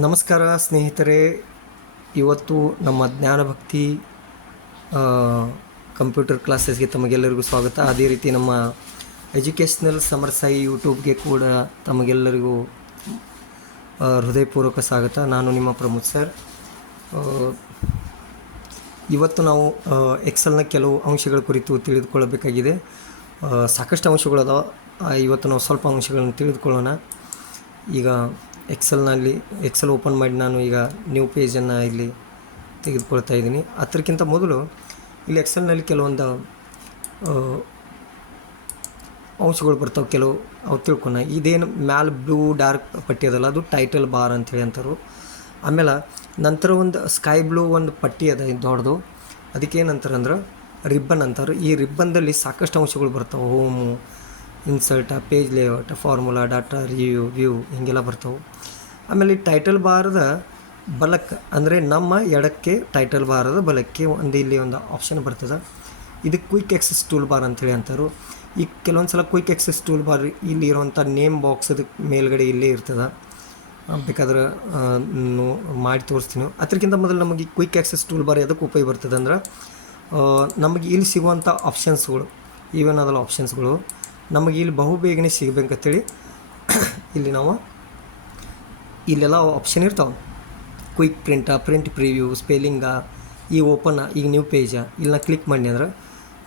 ನಮಸ್ಕಾರ ಸ್ನೇಹಿತರೆ. ಇವತ್ತು ನಮ್ಮ ಜ್ಞಾನಭಕ್ತಿ ಕಂಪ್ಯೂಟರ್ ಕ್ಲಾಸಸ್ಗೆ ತಮಗೆಲ್ಲರಿಗೂ ಸ್ವಾಗತ. ಅದೇ ರೀತಿ ನಮ್ಮ ಎಜುಕೇಷ್ನಲ್ ಸಮರ್ ಸಾಯಿ ಯೂಟ್ಯೂಬ್ಗೆ ಕೂಡ ತಮಗೆಲ್ಲರಿಗೂ ಹೃದಯಪೂರ್ವಕ ಸ್ವಾಗತ. ನಾನು ನಿಮ್ಮ ಪ್ರಮೋದ್ ಸರ್. ಇವತ್ತು ನಾವು ಎಕ್ಸೆಲ್ನ ಕೆಲವು ಅಂಶಗಳ ಕುರಿತು ತಿಳಿದುಕೊಳ್ಳಬೇಕಾಗಿದೆ. ಸಾಕಷ್ಟು ಅಂಶಗಳದಾವ. ಇವತ್ತು ನಾವು ಸ್ವಲ್ಪ ಅಂಶಗಳನ್ನು ತಿಳಿದುಕೊಳ್ಳೋಣ. ಈಗ ಎಕ್ಸೆಲ್ ಓಪನ್ ಮಾಡಿ ನಾನು ಈಗ ನ್ಯೂ ಪೇಜನ್ನು ಇಲ್ಲಿ ತೆಗೆದುಕೊಳ್ತಾ ಇದ್ದೀನಿ. ಅದಕ್ಕಿಂತ ಮೊದಲು ಇಲ್ಲಿ ಎಕ್ಸೆಲ್ನಲ್ಲಿ ಕೆಲವೊಂದು ಅಂಶಗಳು ಬರ್ತಾವೆ, ಕೆಲವು ಅವು ತಿಳ್ಕೊಣ. ಇದೇನು ಮ್ಯಾಲ್ ಬ್ಲೂ ಡಾರ್ಕ್ ಪಟ್ಟಿ ಅದಲ್ಲ, ಅದು ಟೈಟಲ್ ಬಾರ್ ಅಂಥೇಳಿ ಅಂತಾರೆ. ಆಮೇಲೆ ನಂತರ ಒಂದು ಸ್ಕೈ ಬ್ಲೂ ಒಂದು ಪಟ್ಟಿ ಅದ ದೊಡ್ಡದು, ಅದಕ್ಕೆ ಏನಂತಾರೆ ಅಂದ್ರೆ ರಿಬ್ಬನ್ ಅಂತಾರೆ. ಈ ರಿಬ್ಬನ್ದಲ್ಲಿ ಸಾಕಷ್ಟು ಅಂಶಗಳು ಬರ್ತಾವೆ. Home, insert, page layout, formula, data, view ಹಿಂಗೆಲ್ಲ ಬರ್ತಾವೆ. ಆಮೇಲೆ ಈ ಟೈಟಲ್ ಬಾರದ ಬಲಕ್ಕೆ ಅಂದರೆ ನಮ್ಮ ಎಡಕ್ಕೆ, ಟೈಟಲ್ ಬಾರದ ಬಲಕ್ಕೆ ಇಲ್ಲಿ ಒಂದು ಆಪ್ಷನ್ ಬರ್ತದೆ. ಇದು ಕ್ವಿಕ್ ಆಕ್ಸೆಸ್ ಟೂಲ್ ಬಾರ್ ಅಂಥೇಳಿ ಅಂತಾರೆ. ಈ ಕೆಲವೊಂದು ಸಲ ಕ್ವಿಕ್ ಆಕ್ಸೆಸ್ ಟೂಲ್ ಬಾರ್ ಇಲ್ಲಿ ಇರೋವಂಥ ನೇಮ್ ಬಾಕ್ಸದ ಮೇಲ್ಗಡೆ ಇಲ್ಲೇ ಇರ್ತದೆ. ಬೇಕಾದ್ರೆ ಮಾಡಿ ತೋರಿಸ್ತೀನಿ. ಅದಕ್ಕಿಂತ ಮೊದಲು ನಮಗೆ ಕ್ವಿಕ್ ಆಕ್ಸೆಸ್ ಟೂಲ್ ಬಾರ್ ಎದಕ್ಕೆ ಉಪಯೋಗ ಬರ್ತದೆ ಅಂದ್ರೆ, ನಮಗೆ ಇಲ್ಲಿ ಸಿಗುವಂಥ ಆಪ್ಷನ್ಸ್ಗಳು ಇವೇನದಲ್ಲ ಆಪ್ಷನ್ಸ್ಗಳು ನಮಗೆ ಇಲ್ಲಿ ಬಹುಬೇಗನೆ ಸಿಗಬೇಕಂತೇಳಿ ಇಲ್ಲಿ ನಾವು ಇಲ್ಲೆಲ್ಲ ಆಪ್ಷನ್ ಇರ್ತಾವೆ. ಕ್ವಿಕ್ ಪ್ರಿಂಟ್ ಪ್ರಿವ್ಯೂ, ಸ್ಪೆಲ್ಲಿಂಗ, ಈ ಓಪನ್, ಈಗ ನ್ಯೂ ಪೇಜ ಇಲ್ಲಿ ನಾ ಕ್ಲಿಕ್ ಮಾಡಿ ಅಂದ್ರೆ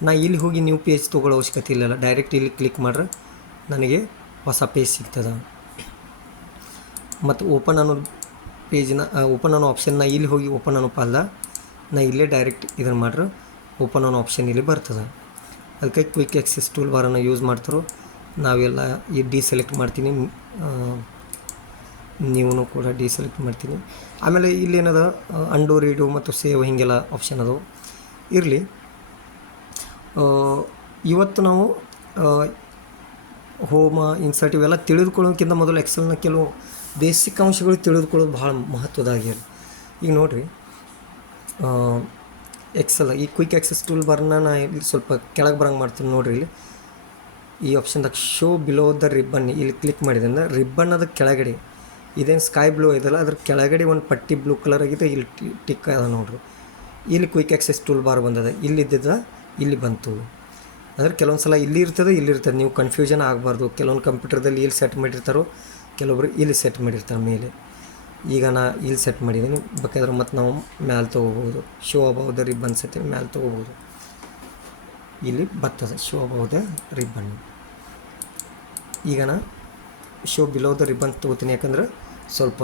ನಾ ಇಲ್ಲಿ ಹೋಗಿ ನ್ಯೂ ಪೇಜ್ ತೊಗೊಳ್ಳೋ ಅವಶ್ಯಕತೆ ಇಲ್ಲಲ್ಲ. ಡೈರೆಕ್ಟ್ ಇಲ್ಲಿ ಕ್ಲಿಕ್ ಮಾಡ್ರೆ ನನಗೆ ಹೊಸ ಪೇಜ್ ಸಿಗ್ತದೆ. ಮತ್ತು ಓಪನ್ ಅನ್ನೋ ಪೇಜ್ನ ಓಪನ್ ಅನ್ನೋ ಆಪ್ಷನ್ನ ಇಲ್ಲಿ ಹೋಗಿ ಓಪನ್ ಅನ್ನೋ ಪಾಲ್ದ ನಾ ಇಲ್ಲೇ ಡೈರೆಕ್ಟ್ ಇದನ್ನು ಮಾಡ್ರೆ ಓಪನ್ ಅನ್ನೋ ಆಪ್ಷನ್ ಇಲ್ಲಿ ಬರ್ತದೆ. ಅದಕ್ಕೆ ಕ್ವಿಕ್ ಆಕ್ಸೆಸ್ ಟೂಲ್ ಬಾರನ್ನು ಯೂಸ್ ಮಾಡ್ತಾರೋ. ನಾವೆಲ್ಲ ಈ ಡಿಸೆಲೆಕ್ಟ್ ಮಾಡ್ತೀನಿ, ನೀವು ಕೂಡ ಡಿಸೆಲೆಕ್ಟ್ ಮಾಡ್ತೀನಿ. ಆಮೇಲೆ ಇಲ್ಲೇನದ ಅಂಡು, ರೀಡು ಮತ್ತು ಸೇವ್ ಹೀಗೆಲ್ಲ ಆಪ್ಷನ್ ಅದು ಇರಲಿ. ಇವತ್ತು ನಾವು ಹೋಮ, ಇನ್ಸರ್ಟ್ ಇವೆಲ್ಲ ತಿಳಿದುಕೊಳ್ಳೋಕ್ಕಿಂತ ಮೊದಲು ಎಕ್ಸೆಲ್ನ ಕೆಲವು ಬೇಸಿಕ್ ಅಂಶಗಳು ತಿಳಿದುಕೊಳ್ಳೋದು ಭಾಳ ಮಹತ್ವದಾಗಿದೆ. ಈಗ ನೋಡಿರಿ, ಎಕ್ಸೆಲ್ ಈ ಕ್ವಿಕ್ ಆಕ್ಸೆಸ್ ಟೂಲ್ ಬಾರ್ನ ನಾ ಇಲ್ಲಿ ಸ್ವಲ್ಪ ಕೆಳಗೆ ಬರಂಗೆ ಮಾಡ್ತೀನಿ. ನೋಡಿರಿ, ಇಲ್ಲಿ ಈ ಆಪ್ಷನ್ದಾಗ ಶೋ ಬಿಲೋ ದ ರಿಬ್ಬನ್ ಇಲ್ಲಿ ಕ್ಲಿಕ್ ಮಾಡಿದೆ ಅಂದ್ರೆ ರಿಬ್ಬನ್ ಅದ ಕೆಳಗಡೆ ಇದೇನು ಸ್ಕೈ ಬ್ಲೂ ಇದೆಲ್ಲ, ಅದ್ರ ಕೆಳಗಡೆ ಒಂದು ಪಟ್ಟಿ ಬ್ಲೂ ಕಲರ್ ಆಗಿದೆ, ಇಲ್ಲಿ ಟಿಕ್ ಅದ ನೋಡ್ರಿ. ಇಲ್ಲಿ ಕ್ವಿಕ್ ಆಕ್ಸೆಸ್ ಟೂಲ್ ಬಾರ್ ಬಂದದ, ಇಲ್ಲಿದ್ದ ಇಲ್ಲಿ ಬಂತು. ಅಂದರೆ ಕೆಲವೊಂದು ಸಲ ಇಲ್ಲಿ ಇರ್ತದೆ, ನೀವು ಕನ್ಫ್ಯೂಷನ್ ಆಗಬಾರ್ದು. ಕೆಲವೊಂದು ಕಂಪ್ಯೂಟರ್ದಲ್ಲಿ ಇಲ್ಲಿ ಸೆಟ್ ಮಾಡಿರ್ತಾರೋ, ಕೆಲವೊಬ್ರು ಇಲ್ಲಿ ಸೆಟ್ ಮಾಡಿರ್ತಾರೆ ಮೇಲೆ. ಈಗ ನಾ ಇಲ್ಲಿ ಸೆಟ್ ಮಾಡಿದ್ದೀನಿ. ಬೇಕಾದ್ರೆ ಮತ್ತು ನಾವು ಮ್ಯಾಲೆ ತೊಗೋಬೋದು. ಶೋ ಅಬೌವ್ ದ ರಿಬ್ಬನ್ಸ್ ಅಂತೇಳಿ ಮ್ಯಾಲೆ ತೊಗೋಬೋದು. ಇಲ್ಲಿ ಬರ್ತದೆ ಶೋ ಅಬೌವ್ ದ ರಿಬ್ಬನ್. ಈಗ ನಾ ಶೋ ಬಿಲೋ ದ ರಿಬ್ಬನ್ ತೊಗೋತೀನಿ, ಯಾಕಂದ್ರೆ ಸ್ವಲ್ಪ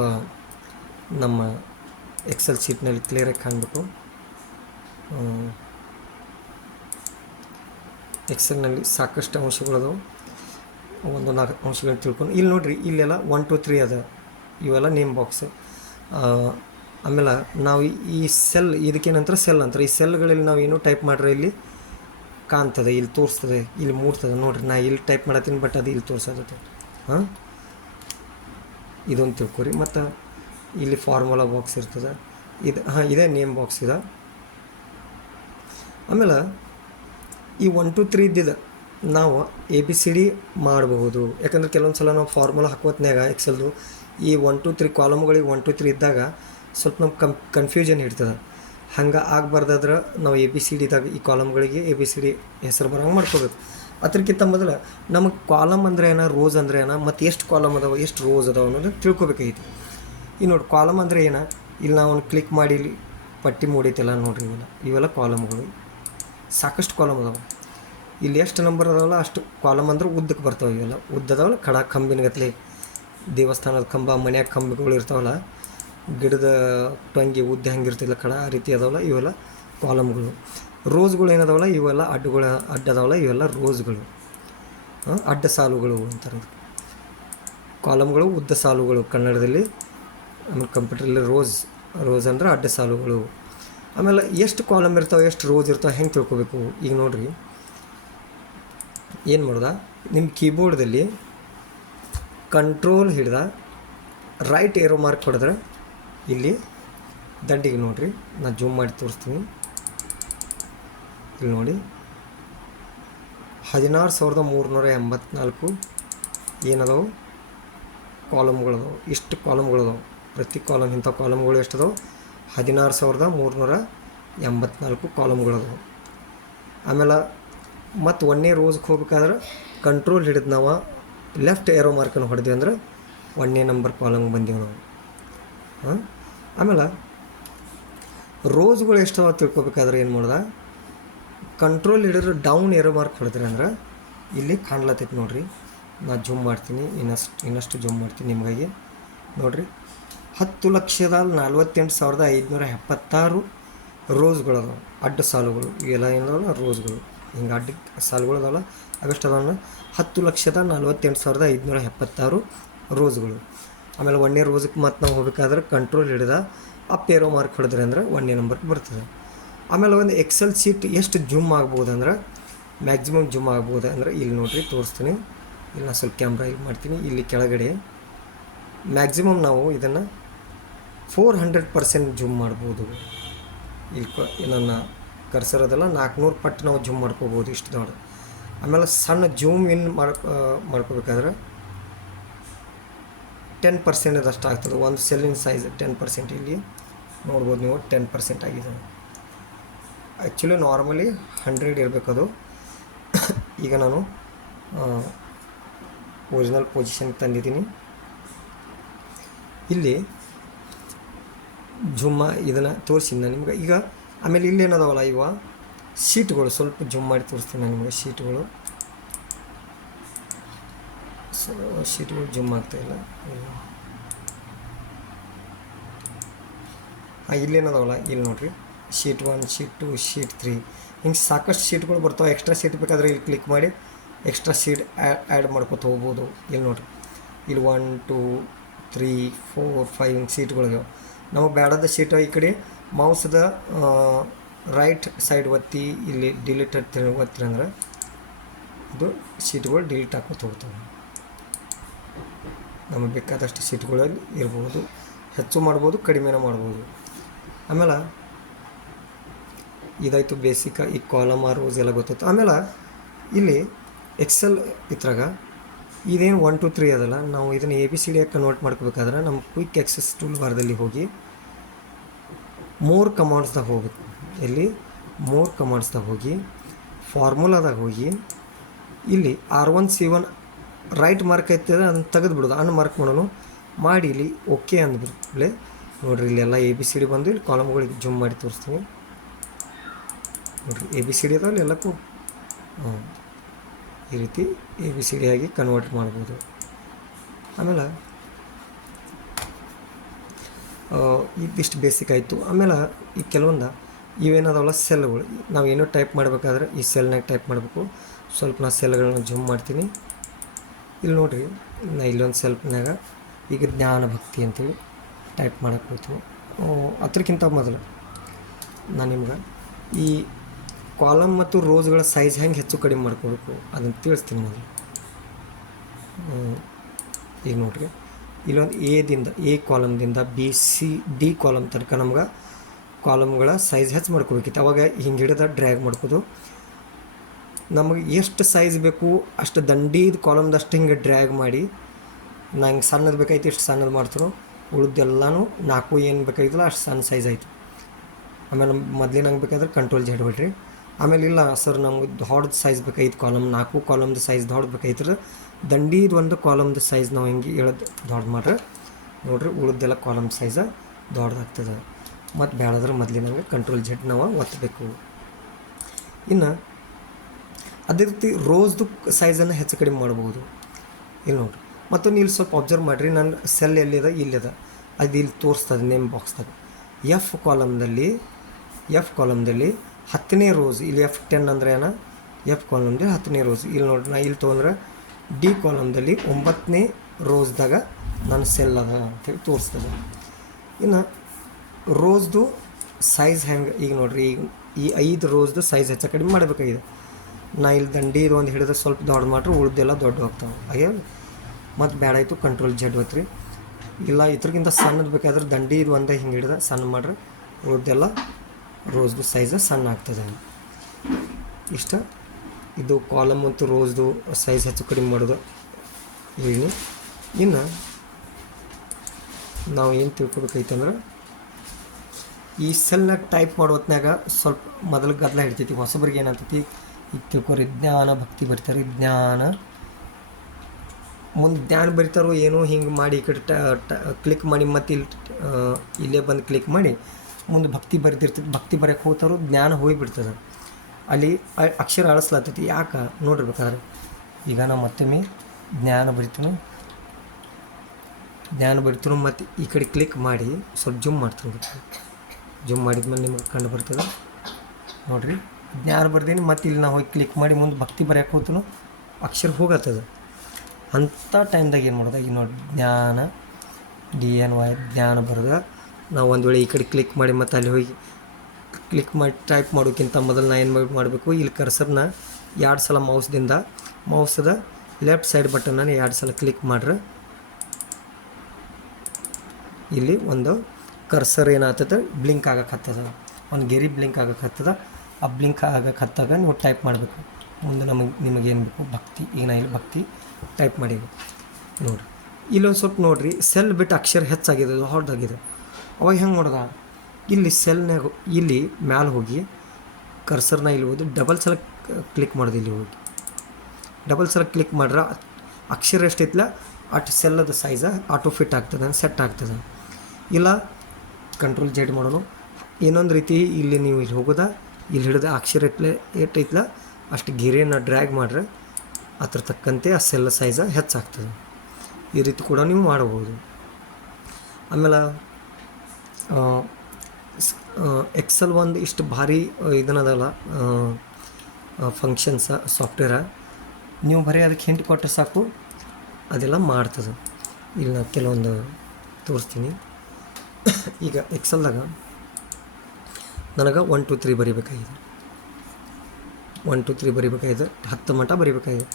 ನಮ್ಮ ಎಕ್ಸೆಲ್ ಶೀಟ್ನಲ್ಲಿ ಕ್ಲಿಯರಾಗಿ ಕಾಣಬೇಕು. ಎಕ್ಸೆಲ್ನಲ್ಲಿ ಸಾಕಷ್ಟು ಅಂಶಗಳದಾವೆ. ಒಂದು 4 ಅಂಶಗಳನ್ನ ತಿಳ್ಕೊಂಡು ಇಲ್ಲಿ ನೋಡಿರಿ, ಇಲ್ಲೆಲ್ಲ 1 2 3 ಅದ, ಇವೆಲ್ಲ ನೇಮ್ ಬಾಕ್ಸ್. ಆಮೇಲೆ ನಾವು ಈ ಸೆಲ್ ಇದಕ್ಕೇನಂತಾರೆ ಸೆಲ್ ಅಂತಾರೆ. ಈ ಸೆಲ್ಗಳಲ್ಲಿ ನಾವು ಏನು ಟೈಪ್ ಮಾಡ್ರೆ ಇಲ್ಲಿ ಕಾಣ್ತದೆ, ಇಲ್ಲಿ ತೋರಿಸ್ತದೆ, ಇಲ್ಲಿ ಮೂಡ್ತದೆ. ನೋಡಿರಿ, ನಾ ಇಲ್ಲಿ ಟೈಪ್ ಮಾಡತ್ತೀನಿ, ಬಟ್ ಅದು ಇಲ್ಲಿ ತೋರಿಸತ್ತೆ. ಇದೊಂದು ತಿಳ್ಕೊರಿ. ಮತ್ತು ಇಲ್ಲಿ ಫಾರ್ಮುಲಾ ಬಾಕ್ಸ್ ಇರ್ತದೆ, ಇದೇ ನೇಮ್ ಬಾಕ್ಸ್ ಇದೆ. ಆಮೇಲೆ ಈ 1 2 3 ಇದ್ದಿದ್ದು ನಾವು ABCD ಮಾಡಬಹುದು. ಯಾಕಂದ್ರೆ ಕೆಲವೊಂದು ಸಲ ನಾವು ಫಾರ್ಮುಲಾ ಹಾಕೋತ್ನಾಗ ಎಕ್ಸೆಲ್ದು ಈ 1 2 3 ಕಾಲಮ್ಗಳಿಗೆ 1 2 3 ಇದ್ದಾಗ ಸ್ವಲ್ಪ ನಮ್ಗೆ ಕನ್ಫ್ಯೂಷನ್ ಇರ್ತದೆ. ಹಂಗೆ ಆಗಬಾರ್ದಾದ್ರೆ ನಾವು ABCDದಾಗ ಈ ಕಾಲಮ್ಗಳಿಗೆ ABCD ಹೆಸರು ಬರೋಂಗೆ ಮಾಡ್ಕೋಬೇಕು. ಅದಕ್ಕಿಂತ ಮೊದಲು ನಮಗೆ ಕಾಲಮ್ ಅಂದರೆ ಏನೋ, ರೋಸ್ ಅಂದರೆ ಏನೋ, ಮತ್ತು ಎಷ್ಟು ಕಾಲಮ್ ಅದಾವೆ, ಎಷ್ಟು ರೋಸ್ ಅದಾವೆ ಅನ್ನೋದು ತಿಳ್ಕೊಬೇಕಾಗಿತ್ತು. ಈ ನೋಡಿ, ಕಾಲಮ್ ಅಂದರೆ ಏನೋ, ಇಲ್ಲಿ ನಾವು ಕ್ಲಿಕ್ ಮಾಡಿ ಇಲ್ಲಿ ಪಟ್ಟಿ ಮೂಡೈತಿಲ್ಲ ನೋಡಿರಿ, ಇವೆಲ್ಲ ಕಾಲಮ್ಗಳು. ಸಾಕಷ್ಟು ಕಾಲಮ್ ಅದಾವೆ. ಇಲ್ಲಿ ಎಷ್ಟು ನಂಬರ್ ಅದಾವಲ್ಲ ಅಷ್ಟು ಕಾಲಮ್ ಅಂದ್ರೆ ಉದ್ದಕ್ಕೆ ಬರ್ತಾವೆ. ಇವೆಲ್ಲ ಉದ್ದದವಲ್ಲ, ಕಡ ಕಂಬಿನ ಗತ್ತಲೆ, ದೇವಸ್ಥಾನದ ಕಂಬ, ಮನ್ಯಾಗ ಕಂಬಗಳು ಇರ್ತಾವಲ್ಲ, ಗಿಡದ ಟೊಂಗಿ ಉದ್ದ ಹೆಂಗಿರ್ತಿಲ್ಲ ಕಡ, ಆ ರೀತಿ ಅದಾವಲ್ಲ, ಇವೆಲ್ಲ ಕಾಲಮ್ಗಳು. ರೋಸ್ಗಳು ಏನದಾವಲ್ಲ, ಇವೆಲ್ಲ ಅಡ್ಡದಾವಲ್ಲ, ಇವೆಲ್ಲ ರೋಸ್ಗಳು, ಅಡ್ಡ ಸಾಲುಗಳು ಅಂತಾರೆ. ಕಾಲಮ್ಗಳು ಉದ್ದ ಸಾಲುಗಳು ಕನ್ನಡದಲ್ಲಿ. ಆಮೇಲೆ ಕಂಪ್ಯೂಟ್ರಲ್ಲಿ ರೋಸ್ ಅಂದರೆ ಅಡ್ಡ ಸಾಲುಗಳು. ಆಮೇಲೆ ಎಷ್ಟು ಕಾಲಮ್ ಇರ್ತಾವೆ, ಎಷ್ಟು ರೋಸ್ ಇರ್ತಾವೆ ಹೆಂಗೆ ತಿಳ್ಕೊಬೇಕು. ಈಗ ನೋಡಿರಿ, ಏನು ಮಾಡ್ದ, ನಿಮ್ಮ ಕೀಬೋರ್ಡ್ದಲ್ಲಿ ಕಂಟ್ರೋಲ್ ಹಿಡ್ದ ರೈಟ್ ಏರೋ ಮಾರ್ಕ್ ಹೊಡೆದ್ರೆ ಇಲ್ಲಿ ದಂಡಿಗೆ ನೋಡಿರಿ, ನಾನು ಜೂಮ್ ಮಾಡಿ ತೋರಿಸ್ತೀನಿ. ಇಲ್ಲಿ ನೋಡಿ, 16,384 ಏನದಾವು ಕಾಲಮ್ಗಳದಾವೆ. ಇಷ್ಟು ಕಾಲಮ್ಗಳದಾವೆ. ಪ್ರತಿ ಕಾಲಮ್ ಇಂಥ ಕಾಲಮ್ಗಳು ಎಷ್ಟದವು 16,384 ಕಾಲಮ್ಗಳದವು. ಆಮೇಲೆ ಮತ್ತು ಒಂದನೇ ರೋಸ್ಗೆ ಹೋಗ್ಬೇಕಾದ್ರೆ ಕಂಟ್ರೋಲ್ ಹಿಡಿದು ನಾವು ಲೆಫ್ಟ್ ಏರೋ ಮಾರ್ಕನ್ನು ಹೊಡೆದ್ವಿ ಅಂದ್ರೆ 1ನೇ ನಂಬರ್ ಕಾಲಮ್ಗೆ ಬಂದೀವಿ ನಾವು. ಆಮೇಲೆ ರೋಸ್ಗಳು ಎಷ್ಟವ ತಿಳ್ಕೊಬೇಕಾದ್ರೆ ಏನು ಮಾಡ್ದೆ, ಕಂಟ್ರೋಲ್ ಹಿಡಿದ್ರೆ ಡೌನ್ ಏರೋ ಮಾರ್ಕ್ ಹೊಡೆದ್ರಿ ಅಂದ್ರೆ ಇಲ್ಲಿ ಕಾಣ್ಲತ್ತೈತೆ ನೋಡಿರಿ. ನಾ ಜೂಮ್ ಮಾಡ್ತೀನಿ, ಇನ್ನಷ್ಟು ಜೂಮ್ ಮಾಡ್ತೀನಿ ನಿಮಗಾಗಿ ನೋಡಿರಿ. 10,48,576 ರೋಸ್ಗಳದಾವ, ಅಡ್ಡ ಸಾಲುಗಳು. ಇವೆಲ್ಲ ಏನದಲ್ಲ ರೋಸ್ಗಳು, ಹಿಂಗೆ ಅಡ್ಡ ಸಾಲುಗಳು ಅದಾವಲ್ಲ ಅವೆಷ್ಟದವನ್ನ 10,48,576 ರೋಸ್ಗಳು. ಆಮೇಲೆ 1ನೇ ರೋಸ್ಗೆ ಮತ್ತು ನಾವು ಹೋಗ್ಬೇಕಾದ್ರೆ ಕಂಟ್ರೋಲ್ ಹಿಡಿದ ಅಪ್ ಏರೋ ಮಾರ್ಕ್ ಹೊಡೆದ್ರಿ ಅಂದ್ರೆ 1ನೇ ನಂಬರ್ಗೆ ಬರ್ತದೆ. ಆಮೇಲೆ ಒಂದು ಎಕ್ಸೆಲ್ ಶೀಟ್ ಎಷ್ಟು ಜೂಮ್ ಆಗ್ಬೋದು ಅಂದ್ರೆ ಮ್ಯಾಕ್ಸಿಮಮ್ ಜೂಮ್ ಆಗ್ಬೋದು ಅಂದ್ರೆ ಇಲ್ಲಿ ನೋಡಿರಿ ತೋರಿಸ್ತೀನಿ. ಇಲ್ಲಿ ನಾನು ಸ್ವಲ್ಪ ಕ್ಯಾಮ್ರಾ ಇದು ಮಾಡ್ತೀನಿ. ಇಲ್ಲಿ ಕೆಳಗಡೆ ಮ್ಯಾಕ್ಸಿಮಮ್ ನಾವು ಇದನ್ನು 400% ಜೂಮ್ ಮಾಡ್ಬೋದು. ಇಲ್ಲಿ ನನ್ನ ಕರ್ಸರ್ ಅದೆಲ್ಲ 400 ಪಟ್ಟು ನಾವು ಜೂಮ್ ಮಾಡ್ಕೋಬೋದು ಇಷ್ಟು ದೊಡ್ಡ. ಆಮೇಲೆ ಸಣ್ಣ ಜೂಮ್ ಇನ್ ಮಾಡ್ಕೋಬೇಕಾದ್ರೆ 10% ಅಷ್ಟು ಆಗ್ತದೆ. ಒಂದು ಸೆಲ್ಲಿನ ಸೈಜ್ 10%. ಇಲ್ಲಿ ನೋಡ್ಬೋದು ನೀವು 10% ಆಗಿದೆ. Actually normally 100 ಇರಬೇಕದು. ಈಗ ನಾನು ಒರಿಜಿನಲ್ ಪೊಸಿಷನ್ಗೆ ತಂದಿದ್ದೀನಿ. ಇಲ್ಲಿ ಜುಮ್ಮ ಇದನ್ನು ತೋರಿಸಿ ನಾನು ನಿಮ್ಗೆ. ಈಗ ಆಮೇಲೆ ಇಲ್ಲೇನದಾವಲ್ಲ ಇವ ಶೀಟ್ಗಳು, ಸ್ವಲ್ಪ ಜೂಮ್ ಮಾಡಿ ತೋರಿಸ್ತೀನಿ ನಾನು ನಿಮಗೆ. ಶೀಟ್ಗಳು ಜೂಮ್ ಆಗ್ತಾಯಿಲ್ಲ. ಇಲ್ಲೇನದಾವಲ್ಲ ಇಲ್ಲಿ ನೋಡಿರಿ, ಶೀಟ್ 1, ಶೀಟ್ 2, ಶೀಟ್ 3 ಹಿಂಗೆ ಸಾಕಷ್ಟು ಶೀಟ್ಗಳು ಬರ್ತಾವೆ. ಎಕ್ಸ್ಟ್ರಾ ಶೀಟ್ ಬೇಕಾದರೆ ಇಲ್ಲಿ ಕ್ಲಿಕ್ ಮಾಡಿ ಎಕ್ಸ್ಟ್ರಾ ಶೀಟ್ ಆ್ಯಡ್ ಮಾಡ್ಕೊತ ಹೋಗ್ಬೋದು. ಇಲ್ಲಿ ನೋಡಿರಿ, ಇಲ್ಲಿ 1, 2, 3, 4, 5 ಹಿಂಗೆ ಶೀಟ್ಗಳಿವೆ. ನಮಗೆ ಬೇಡದ ಶೀಟ್ ಈ ಕಡೆ ಮೌಸ್ದ ರೈಟ್ ಸೈಡ್ ಒತ್ತಿ ಇಲ್ಲಿ ಡಿಲೀಟ್ ಒತ್ತಿರಿ ಅಂದ್ರೆ ಇದು ಶೀಟ್ಗಳು ಡಿಲೀಟ್ ಹಾಕೋತ ಹೋಗ್ತವೆ. ನಮಗೆ ಬೇಕಾದಷ್ಟು ಶೀಟ್ಗಳಲ್ಲಿ ಇರ್ಬೋದು, ಹೆಚ್ಚು ಮಾಡ್ಬೋದು, ಕಡಿಮೆನ ಮಾಡ್ಬೋದು. ಆಮೇಲೆ ಇದಾಯಿತು ಬೇಸಿಕ್. ಈ ಕಾಲಮ್ ರೋಸ್ ಎಲ್ಲ ಗೊತ್ತಾಯ್ತು. ಆಮೇಲೆ ಇಲ್ಲಿ ಎಕ್ಸೆಲ್ ಇದ್ರಾಗ ಇದೇನು 1, 2, 3 ಅದಲ್ಲ, ನಾವು ಇದನ್ನು ABCD ಕನ್ವರ್ಟ್ ಮಾಡ್ಕೋಬೇಕಾದ್ರೆ ನಮ್ಮ ಕ್ವಿಕ್ ಆಕ್ಸೆಸ್ ಟೂಲ್ ಬಾರ್ದಲ್ಲಿ ಹೋಗಿ ಮೋರ್ ಕಮಾಂಡ್ಸ್ದಾಗ ಹೋಗ್ಬೇಕು. ಇಲ್ಲಿ ಮೋರ್ ಕಮಾಂಡ್ಸ್ದಾಗ ಹೋಗಿ ಫಾರ್ಮುಲಾದಾಗ ಹೋಗಿ ಇಲ್ಲಿ R1C1 ರೈಟ್ ಮಾರ್ಕ್ ಐತದ ಅದನ್ನು ತೆಗೆದುಬಿಡೋದು, ಮಾರ್ಕ್ ಮಾಡೋನು ಮಾಡಿ ಇಲ್ಲಿ ಓಕೆ ಅಂದ್ಬಿಡ್ಲೆ ನೋಡಿರಿ. ಇಲ್ಲೆಲ್ಲ ABCD ಬಂದು ಇಲ್ಲಿ ಕಾಲಮ್ಗಳಿಗೆ ಜೂಮ್ ಮಾಡಿ ತೋರಿಸ್ತೀನಿ ನೋಡಿರಿ. ABCD ಅದಾವಲ್ಲ ಎಲ್ಲಕ್ಕೂ ಈ ರೀತಿ ABCD ಆಗಿ ಕನ್ವರ್ಟ್ ಮಾಡ್ಬೋದು. ಆಮೇಲೆ ಇದಿಷ್ಟು ಬೇಸಿಕ್ ಆಯಿತು. ಆಮೇಲೆ ಈ ಕೆಲವೊಂದು ಇವೇನದಾವಲ್ಲ ಸೆಲ್ಗಳು, ನಾವೇನೋ ಟೈಪ್ ಮಾಡಬೇಕಾದ್ರೆ ಈ ಸೆಲ್ನಾಗ ಟೈಪ್ ಮಾಡಬೇಕು. ಸ್ವಲ್ಪ ನಾ ಸೆಲ್ಗಳನ್ನ ಜೂಮ್ ಮಾಡ್ತೀನಿ. ಇಲ್ಲಿ ನೋಡಿರಿ, ನಾ ಇಲ್ಲೊಂದು ಸೆಲ್ಫ್ನಾಗ ಈಗ ಜ್ಞಾನ ಭಕ್ತಿ ಅಂತೇಳಿ ಟೈಪ್ ಮಾಡೋಕ್ಕೆ ಹೋಗ್ತೀನಿ. ಅದಕ್ಕಿಂತ ಮೊದಲು ನಾನು ನಿಮ್ಗೆ ಈ ಕಾಲಮ್ ಮತ್ತು ರೋಸ್ಗಳ ಸೈಜ್ ಹೆಂಗೆ ಹೆಚ್ಚು ಕಡಿಮೆ ಮಾಡ್ಕೋಬೇಕು ಅದನ್ನು ತಿಳಿಸ್ತೀನಿ ಮೊದಲು. ಈಗ ನೋಡಿರಿ, ಇಲ್ಲೊಂದು ಎ ಕಾಲಮ್ದಿಂದ BCD ಕಾಲಮ್ ತನಕ ನಮ್ಗೆ ಕಾಲಮ್ಗಳ ಸೈಜ್ ಹೆಚ್ಚು ಮಾಡ್ಕೋಬೇಕಿತ್ತು. ಅವಾಗ ಹಿಂಗೆ ಹಿಡಿದ ಡ್ರ್ಯಾಗ್ ಮಾಡ್ಕೋದು. ನಮಗೆ ಎಷ್ಟು ಸೈಜ್ ಬೇಕು ಅಷ್ಟು ದಂಡಿದ ಕಾಲಮ್ದಷ್ಟು ಹಿಂಗೆ ಡ್ರ್ಯಾಗ್ ಮಾಡಿ, ನಂಗೆ ಸಣ್ಣದು ಬೇಕಾಯ್ತು ಇಷ್ಟು ಸಣ್ಣದು ಮಾಡ್ತಾರೋ, ಉಳಿದೆಲ್ಲನೂ 4 ಏನು ಬೇಕಾಗಿತ್ತಲ್ಲ ಅಷ್ಟು ಸಣ್ಣ ಸೈಜ್ ಆಯಿತು. ಆಮೇಲೆ ಮೊದಲಿನ ಹಂಗೆ ಬೇಕಾದ್ರೆ ಕಂಟ್ರೋಲ್ Z ಬಿಡ್ರಿ. ಆಮೇಲೆ ಇಲ್ಲ ಸರ್ ನಮ್ಗೆ ದೊಡ್ಡದು ಸೈಜ್ ಬೇಕಾಯ್ತು, 4 ಕಾಲಮ್ದು ಸೈಜ್ ದೊಡ್ಡದು ಬೇಕಾಯ್ತದೆ, ದಂಡಿದು ಒಂದು ಕಾಲಮ್ದು ಸೈಜ್ ನಾವು ಹಿಂಗೆ ಹೇಳೋದು ದೊಡ್ಡ ಮಾಡ್ರೆ ನೋಡಿರಿ ಉಳಿದೆಲ್ಲ ಕಾಲಮ್ ಸೈಜ ದೊಡ್ಡದಾಗ್ತದೆ. ಮತ್ತು ಬೇಡದ್ರೆ ಮೊದಲಿನಂಗೆ ಕಂಟ್ರೋಲ್ Z ನಾವು ಒತ್ತಬೇಕು. ಇನ್ನು ಅದೇ ರೀತಿ ರೋಸ್ದು ಸೈಜನ್ನು ಹೆಚ್ಚು ಕಡಿಮೆ ಮಾಡ್ಬೋದು. ಇಲ್ಲಿ ನೋಡಿರಿ, ಮತ್ತೊಂದು ಇಲ್ಲಿ ಸ್ವಲ್ಪ ಅಬ್ಸರ್ವ್ ಮಾಡಿರಿ, ನನ್ನ ಸೆಲ್ ಎಲ್ಲಿದೆ ಇಲ್ಲಿದೆ, ಅದು ಇಲ್ಲಿ ತೋರಿಸ್ತದೆ ನೇಮ್ ಬಾಕ್ಸ್ದಾಗ. ಎಫ್ ಕಾಲಮ್ದಲ್ಲಿ 10ನೇ ರೋಸ್, ಇಲ್ಲಿ F10 ಅಂದರೆ ಏನ, F ಕಾಲಮ್ದಲ್ಲಿ 10ನೇ ರೋಸ್. ಇಲ್ಲಿ ನೋಡ್ರಿ, ನಾ ಇಲ್ಲಿ ತೊಗೊಂಡ್ರೆ D ಕಾಲಮ್ದಲ್ಲಿ 9ನೇ ರೋಸ್ದಾಗ ನನ್ನ ಸೆಲ್ ಅದ ಅಂತೇಳಿ ತೋರಿಸ್ತದೆ. ಇನ್ನು ರೋಸ್ದು ಸೈಜ್ ಹೆಂಗೆ ಈಗ ನೋಡಿರಿ, ಈ 5 ರೋಸ್ದು ಸೈಜ್ ಹೆಚ್ಚು ಕಡಿಮೆ ಮಾಡಬೇಕಾಗಿದೆ. ನಾ ಇಲ್ಲಿ ದಂಡಿದು ಒಂದು ಹಿಡಿದ್ರೆ ಸ್ವಲ್ಪ ದೊಡ್ಡ ಮಾಡ್ರೆ ಉಳಿದೆಲ್ಲ ದೊಡ್ಡ ಹೋಗ್ತಾವೆ. ಹಾಗೆ ಮತ್ತು ಬೇಡಾಯಿತು ಕಂಟ್ರೋಲ್ Z ಒತ್ತಿರಿ. ಇಲ್ಲ ಇದ್ರಗಿಂತ ಸಣ್ಣದು ಬೇಕಾದ್ರೆ ದಂಡಿದು ಒಂದೇ ಹಿಂಗೆ ಹಿಡಿದ ಸಣ್ಣ ಮಾಡ್ರೆ ಉಳಿದೆಲ್ಲ ರೋಸ್ದು ಸೈಜ್ ಸಣ್ಣ ಆಗ್ತದೆ. ಇಷ್ಟ ಇದು ಕಾಲಮ್ ಮತ್ತು ರೋಸ್ದು ಸೈಜ್ ಹೆಚ್ಚು ಕಡಿಮೆ ಮಾಡೋದು ಹೇಳಿ. ಇನ್ನು ನಾವು ಏನು ತಿಳ್ಕೊಬೇಕೈತಂದ್ರೆ ಈ ಸೆಲ್ನಾಗ ಟೈಪ್ ಮಾಡೋ ಹೊತ್ನಾಗ ಸ್ವಲ್ಪ ಮೊದಲು ಗದ್ದಲ ಹಿಡ್ತೈತಿ. ಹೊಸಬ್ರಿಗೆ ಏನಾಗ್ತೈತಿ, ಈಗ ತಿಳ್ಕೊರಿ ಜ್ಞಾನ ಭಕ್ತಿ ಬರೀತಾರೆ, ಜ್ಞಾನ ಮುಂದೆ ಜ್ಞಾನ ಬರೀತಾರೋ ಏನೋ ಹಿಂಗೆ ಮಾಡಿ ಈ ಕಡೆ ಕ್ಲಿಕ್ ಮಾಡಿ ಮತ್ತು ಇಲ್ಲೇ ಬಂದು ಕ್ಲಿಕ್ ಮಾಡಿ ಮುಂದೆ ಭಕ್ತಿ ಬರೆದಿರ್ತೈತಿ. ಭಕ್ತಿ ಬರೆಯೋಕೆ ಹೋಗ್ತಾರೋ ಜ್ಞಾನ ಹೋಗಿಬಿಡ್ತದೆ, ಅಲ್ಲಿ ಅಕ್ಷರ ಅಳಿಸ್ಲಾತೈತಿ. ಯಾಕೆ ನೋಡಿರ್ಬೇಕಾದ್ರೆ ಈಗ ನಾವು ಮತ್ತೊಮ್ಮೆ ಜ್ಞಾನ ಬರಿತೀವಿ ಮತ್ತು ಈ ಕಡೆ ಕ್ಲಿಕ್ ಮಾಡಿ ಸ್ವಲ್ಪ ಜೂಮ್ ಮಾಡ್ತೀನಿ. ಜೂಮ್ ಮಾಡಿದ್ಮೇಲೆ ನಿಮ್ಗೆ ಕಂಡು ಬರ್ತದೆ ನೋಡಿರಿ. ಜ್ಞಾನ ಬರ್ದೀನಿ ಮತ್ತು ಇಲ್ಲಿ ನಾವು ಹೋಗಿ ಕ್ಲಿಕ್ ಮಾಡಿ ಮುಂದೆ ಭಕ್ತಿ ಬರೆಯೋಕೆ ಹೋಗ್ತೀನೋ ಅಕ್ಷರ ಹೋಗತ್ತದ. ಅಂಥ ಟೈಮ್ದಾಗ ಏನು ಮಾಡೋದು, ಈಗ ನೋಡಿ ಜ್ಞಾನ DNY ಜ್ಞಾನ ಬರೆದ ನಾವು ಒಂದು ವೇಳೆ ಈ ಕಡೆ ಕ್ಲಿಕ್ ಮಾಡಿ ಮತ್ತು ಅಲ್ಲಿ ಹೋಗಿ ಕ್ಲಿಕ್ ಮಾಡಿ ಟೈಪ್ ಮಾಡೋಕ್ಕಿಂತ ಮೊದಲು ನಾನು ಏನು ಮಾಡಬೇಕು, ಇಲ್ಲಿ ಕರ್ಸರ್ನ 2 ಸಲ ಮೌಸದ ಲೆಫ್ಟ್ ಸೈಡ್ ಬಟನ್ನ 2 ಸಲ ಕ್ಲಿಕ್ ಮಾಡ್ರೆ ಇಲ್ಲಿ ಒಂದು ಕರ್ಸರ್ ಏನಾಗ್ತದೆ ಬ್ಲಿಂಕ್ ಆಗಕ್ಕೆ ಹತ್ತದ, ಒಂದು ಗೆರಿ ಬ್ಲಿಂಕ್ ಆಗಕ್ಕೆ ಹತ್ತದ. ಆ ಬ್ಲಿಂಕ್ ಆಗಕ್ಕೆ ಹತ್ತಾಗ ನೀವು ಟೈಪ್ ಮಾಡಬೇಕು ಮುಂದೆ ನಿಮಗೇನು ಬೇಕು ಭಕ್ತಿ. ಈಗ ನಾನು ಇಲ್ಲಿ ಭಕ್ತಿ ಟೈಪ್ ಮಾಡೀನಿ ನೋಡಿರಿ. ಇಲ್ಲೊಂದು ಸ್ವಲ್ಪ ನೋಡಿರಿ ಸೆಲ್ ಬಿಟ್ಟು ಅಕ್ಷರ ಹೆಚ್ಚಾಗಿದೆ, ಹೊರದಾಗಿದೆ. ಅವಾಗ ಹೆಂಗೆ ಮಾಡೋದ, ಇಲ್ಲಿ ಸೆಲ್ನಾಗ ಇಲ್ಲಿ ಮ್ಯಾಲೆ ಹೋಗಿ ಕರ್ಸರ್ನ ಇಲ್ಲಿ ಹೋಗಿ ಡಬಲ್ ಸಲ ಕ್ಲಿಕ್ ಮಾಡೋದು. ಇಲ್ಲಿ ಹೋಗಿ ಡಬಲ್ ಸಲ ಕ್ಲಿಕ್ ಮಾಡ್ರೆ ಅಕ್ಷರ ಎಷ್ಟೈತಿಲ್ಲ ಅಷ್ಟು ಸೆಲ್ಲದ ಸೈಜ ಆಟೋ ಫಿಟ್ ಆಗ್ತದೆ, ಸೆಟ್ ಆಗ್ತದೆ. ಇಲ್ಲ ಕಂಟ್ರೋಲ್ Z ಮಾಡೋನು. ಇನ್ನೊಂದು ರೀತಿ ಇಲ್ಲಿ ನೀವು ಇಲ್ಲಿ ಹೋಗೋದ, ಇಲ್ಲಿ ಹಿಡಿದ ಅಕ್ಷರ ಎಟ್ಟೈತಿಲ್ಲ ಅಷ್ಟು ಗೆರೆಯನ್ನು ಡ್ರ್ಯಾಗ್ ಮಾಡ್ರೆ ಅದ್ರ ತಕ್ಕಂತೆ ಆ ಸೆಲ್ಲ ಸೈಜ ಹೆಚ್ಚಾಗ್ತದೆ. ಈ ರೀತಿ ಕೂಡ ನೀವು ಮಾಡಬಹುದು. ಆಮೇಲೆ ಎಕ್ಸೆಲ್ ಒಂದು ಇಷ್ಟು ಭಾರಿ ಇದನ್ನದಲ್ಲ ಫಂಕ್ಷನ್ಸ ಸಾಫ್ಟ್ವೇರ, ನೀವು ಬರೀ ಅದಕ್ಕೆ ಹಿಂಟ್ ಕೊಟ್ಟರೆ ಸಾಕು ಅದೆಲ್ಲ ಮಾಡ್ತದೆ. ಇಲ್ಲಿ ನಾನು ಕೆಲವೊಂದು ತೋರಿಸ್ತೀನಿ. ಈಗ ಎಕ್ಸೆಲ್ದಾಗ ನನಗೆ 1 2 3 ಬರಿಬೇಕಾಗಿದೆ, 1 2 3 ಬರಿಬೇಕಾಗಿದೆ, 10 ಮಟ್ಟ ಬರಿಬೇಕಾಗಿದೆ.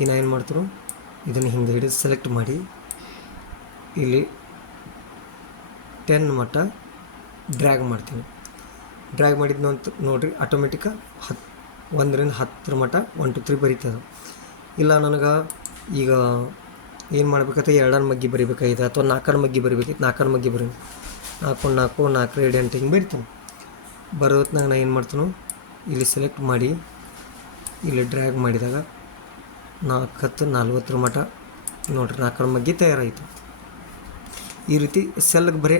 ಇನ್ನು ಏನು ಮಾಡ್ತಾರೆ, ಇದನ್ನು ಹಿಂದೆ ಹಿಡಿದು ಸೆಲೆಕ್ಟ್ ಮಾಡಿ ಇಲ್ಲಿ 10 ಮಟ್ಟ ಡ್ರ್ಯಾಗ್ ಮಾಡ್ತೀನಿ. ಡ್ರ್ಯಾಗ್ ಮಾಡಿದ್ನು ಅಂತ ನೋಡಿರಿ ಆಟೋಮೆಟಿಕ 1 ರಿಂದ 10 ಮಟ್ಟ 1 2 3 ಬರೀತದೆ. ಇಲ್ಲ ನನಗೆ ಈಗ ಏನು ಮಾಡ್ಬೇಕಂತ 2 ಮಗ್ಗಿ ಬರಿಬೇಕಾಗಿದೆ ಅಥವಾ 4 ಮಗ್ಗಿ ಬರಿಬೇಕಿತ್ತು, 4 ಮಗ್ಗಿ ಬರೀ 4 4 4 2 8 ಹಿಂಗೆ ಬರಿತೀನಿ. ಬರೋತ್ನಾಗ ನಾನು ಏನು ಮಾಡ್ತೀನಿ, ಇಲ್ಲಿ ಸೆಲೆಕ್ಟ್ ಮಾಡಿ ಇಲ್ಲಿ ಡ್ರ್ಯಾಗ್ ಮಾಡಿದಾಗ 4 10 40 ಮಟ್ಟ ನೋಡಿರಿ 4 ಮಗ್ಗಿ ತಯಾರಾಯಿತು. ಈ ರೀತಿ ಸೆಲ್ಗೆ ಬರೀ